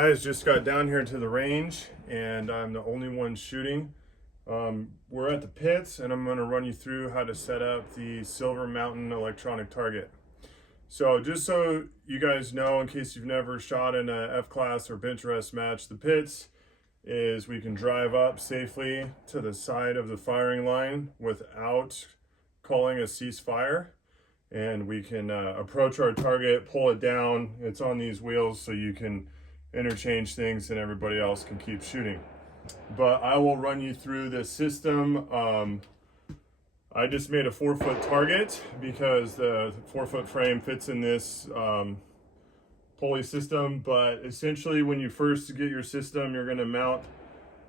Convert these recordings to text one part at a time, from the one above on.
guys, just got down here to the range and I'm the only one shooting. We're at the pits and I'm going to run you through how to set up the Silver Mountain electronic target. So just so you guys know, in case you've never shot in a F-class or bench rest match, the pits is we can drive up safely to the side of the firing line without calling a ceasefire. And we can approach our target, pull it down. It's on these wheels so you can interchange things and everybody else can keep shooting. But I will run you through this system. I just made a 4-foot target because the 4-foot frame fits in this pulley system. But essentially when you first get your system, you're gonna mount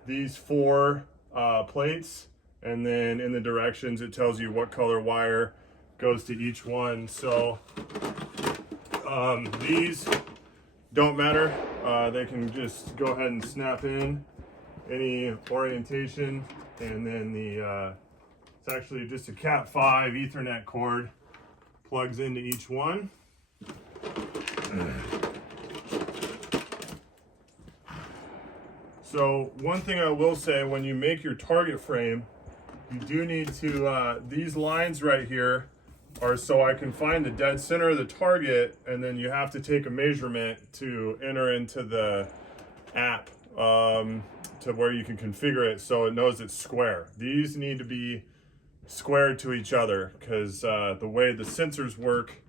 these 4 plates, and then in the directions it tells you what color wire goes to each one. So these don't matter. They can just go ahead and snap in any orientation, and then it's actually just a Cat 5 Ethernet cord plugs into each one. So one thing I will say, when you make your target frame, you do need to, these lines right here are so I can find the dead center of the target, and then you have to take a measurement to enter into the app to where you can configure it so it knows it's square. These need to be squared to each other because the way the sensors work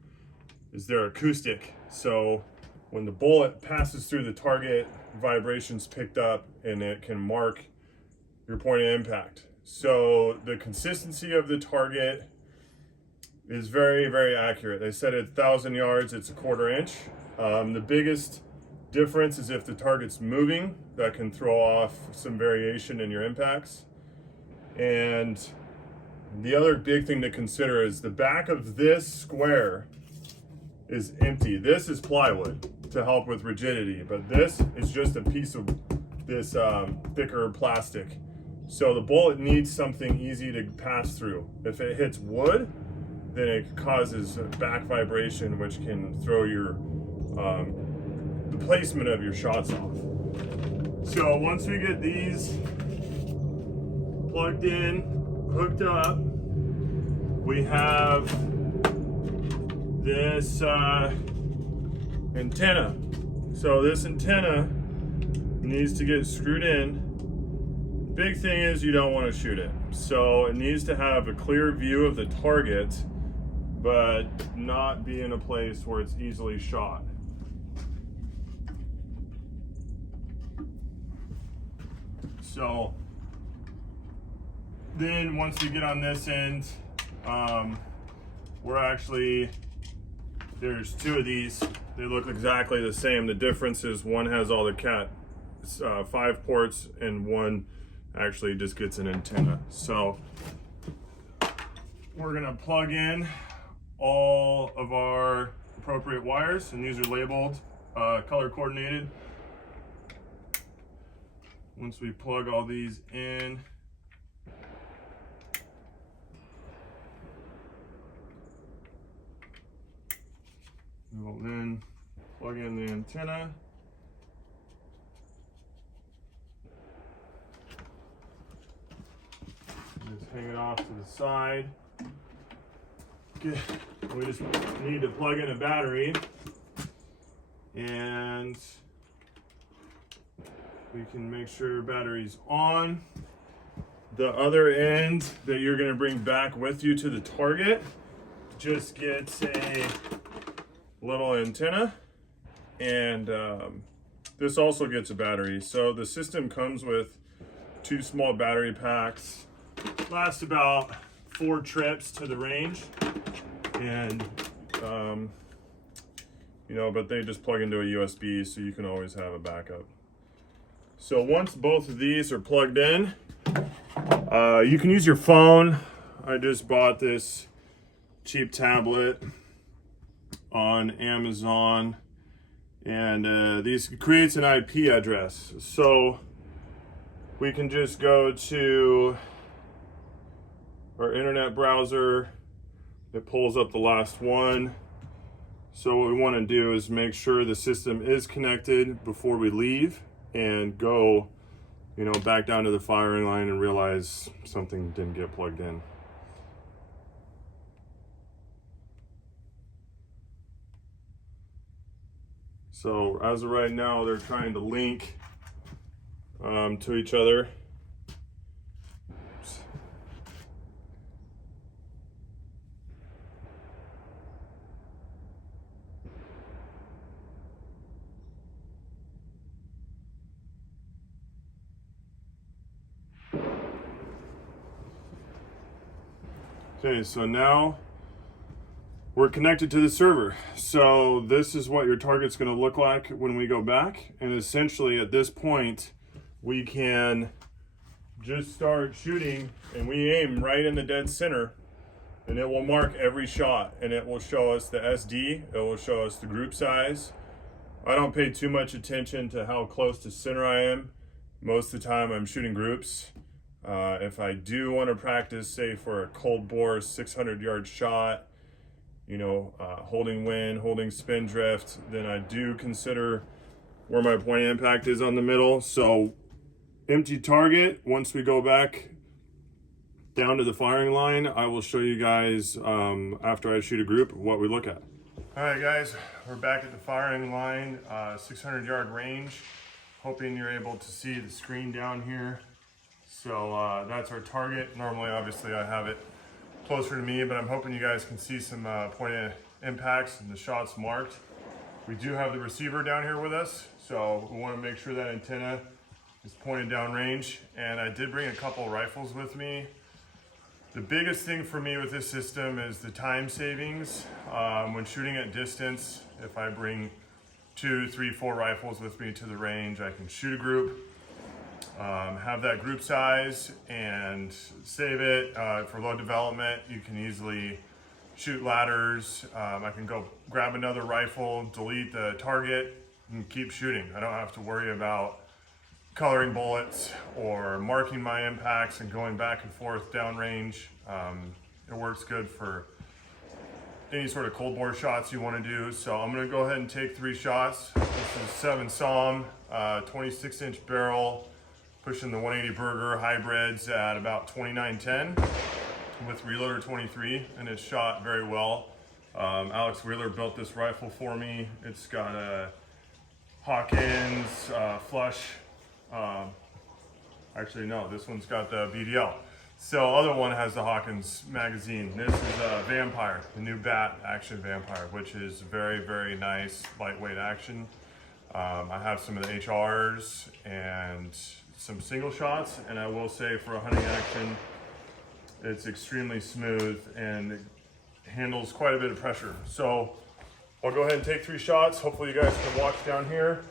is they're acoustic. So when the bullet passes through the target, vibrations picked up and it can mark your point of impact. So the consistency of the target is very, very accurate. They said at 1,000 yards, it's a 1/4 inch. The biggest difference is if the target's moving, that can throw off some variation in your impacts. And the other big thing to consider is the back of this square is empty. This is plywood to help with rigidity, but this is just a piece of this thicker plastic. So the bullet needs something easy to pass through. If it hits wood, then it causes back vibration, which can throw your the placement of your shots off. So once we get these plugged in, hooked up, we have this antenna. So this antenna needs to get screwed in. Big thing is you don't want to shoot it. So it needs to have a clear view of the target, but not be in a place where it's easily shot. So then once we get on this end, there's 2 of these. They look exactly the same. The difference is one has all the Cat 5 ports and one actually just gets an antenna. So we're gonna plug in all of our appropriate wires, and these are labeled, color coordinated. Once we plug all these in, we'll then plug in the antenna. Just hang it off to the side. Okay. We just need to plug in a battery, and we can make sure battery's on. The other end that you're gonna bring back with you to the target just gets a little antenna, and this also gets a battery. So the system comes with 2 small battery packs. Lasts about 4 trips to the range, and but they just plug into a USB, so you can always have a backup. So once both of these are plugged in, you can use your phone. I just bought this cheap tablet on Amazon, and these creates an IP address. So we can just go to our internet browser. It pulls up the last one, So what we want to do is make sure the system is connected before we leave and go, you know, back down to the firing line and realize something didn't get plugged in. So as of right now, they're trying to link to each other. Okay, so now we're connected to the server. So this is what your target's going to look like when we go back. And essentially at this point, we can just start shooting and we aim right in the dead center and it will mark every shot and it will show us the SD, it will show us the group size. I don't pay too much attention to how close to center I am. Most of the time I'm shooting groups. If I do want to practice, say for a cold bore 600-yard shot, you know, holding wind, holding spin drift, then I do consider where my point of impact is on the middle. So empty target, once we go back down to the firing line, I will show you guys after I shoot a group what we look at. All right guys, we're back at the firing line, 600-yard range. Hoping you're able to see the screen down here. So that's our target. Normally, obviously, I have it closer to me, but I'm hoping you guys can see some point of impacts and the shots marked. We do have the receiver down here with us, so we want to make sure that antenna is pointed down range. And I did bring a couple rifles with me. The biggest thing for me with this system is the time savings. When shooting at distance, if I bring 2, 3, 4 rifles with me to the range, I can shoot a group, have that group size and save it. For low development, you can easily shoot ladders. I can go grab another rifle, delete the target, and keep shooting. I don't have to worry about coloring bullets or marking my impacts and going back and forth downrange. It works good for any sort of cold bore shots you want to do. So I'm going to go ahead and take 3 shots. This is 7 SAUM, 26-inch barrel, pushing the 180 Burger hybrids at about 2910 with Reloader 23, and it's shot very well. Alex Wheeler built this rifle for me. It's got a Hawkins flush. Actually, no, this one's got the VDL. So other one has the Hawkins magazine. This is a Vampire, the new Bat Action Vampire, which is very, very nice, lightweight action. I have some of the HRs and some single shots, and I will say for a hunting action, it's extremely smooth and it handles quite a bit of pressure. So I'll go ahead and take 3 shots. Hopefully you guys can watch down here.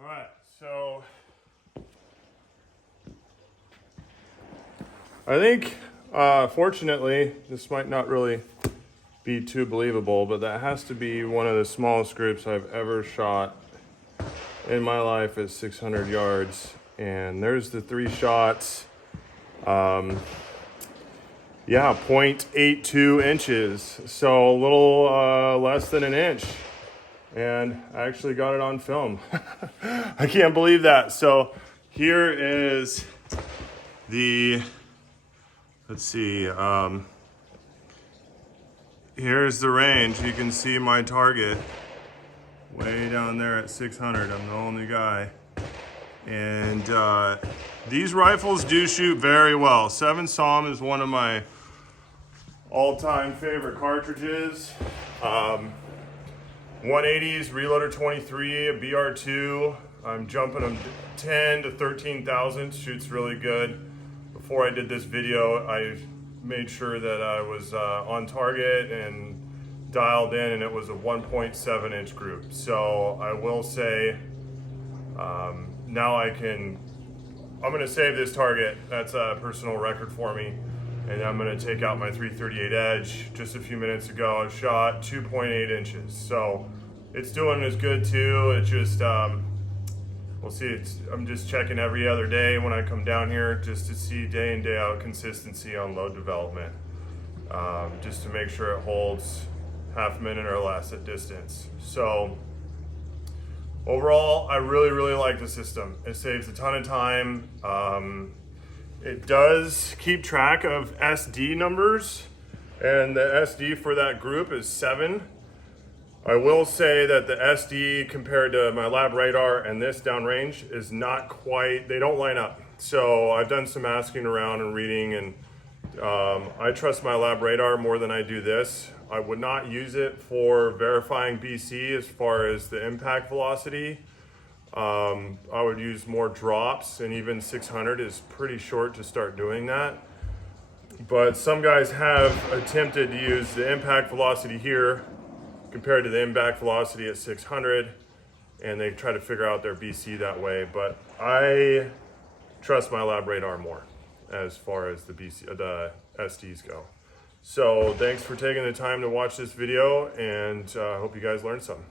All right, so I think, fortunately, this might not really be too believable, but that has to be one of the smallest groups I've ever shot in my life at 600 yards. And there's the 3 shots. Yeah, 0.82 inches, so a little less than an inch. And I actually got it on film. I can't believe that. So here is the, let's see, here's the range. You can see my target way down there at 600. I'm the only guy. And these rifles do shoot very well. 7 SAUM is one of my all-time favorite cartridges. 180s, Reloader 23, a BR2. I'm jumping them 10 to 13,000. Shoots really good. Before I did this video, I made sure that I was on target and dialed in, and it was a 1.7 inch group. So I will say, now I'm gonna save this target. That's a personal record for me. And I'm gonna take out my 338 Edge. Just a few minutes ago, I shot 2.8 inches. So it's doing as good too. It just, we'll see. I'm just checking every other day when I come down here just to see day in, day out consistency on load development. Just to make sure it holds half a minute or less at distance. So overall, I really, really like the system. It saves a ton of time. It does keep track of SD numbers, and the SD for that group is 7. I will say that the SD compared to my LabRadar and this downrange is not quite, they don't line up. So I've done some asking around and reading, and I trust my LabRadar more than I do this. I would not use it for verifying BC as far as the impact velocity. I would use more drops, and even 600 is pretty short to start doing that. But some guys have attempted to use the impact velocity here compared to the impact velocity at 600, and they try to figure out their BC that way. But I trust my LabRadar more as far as the SDs go. So thanks for taking the time to watch this video, and I hope you guys learned something.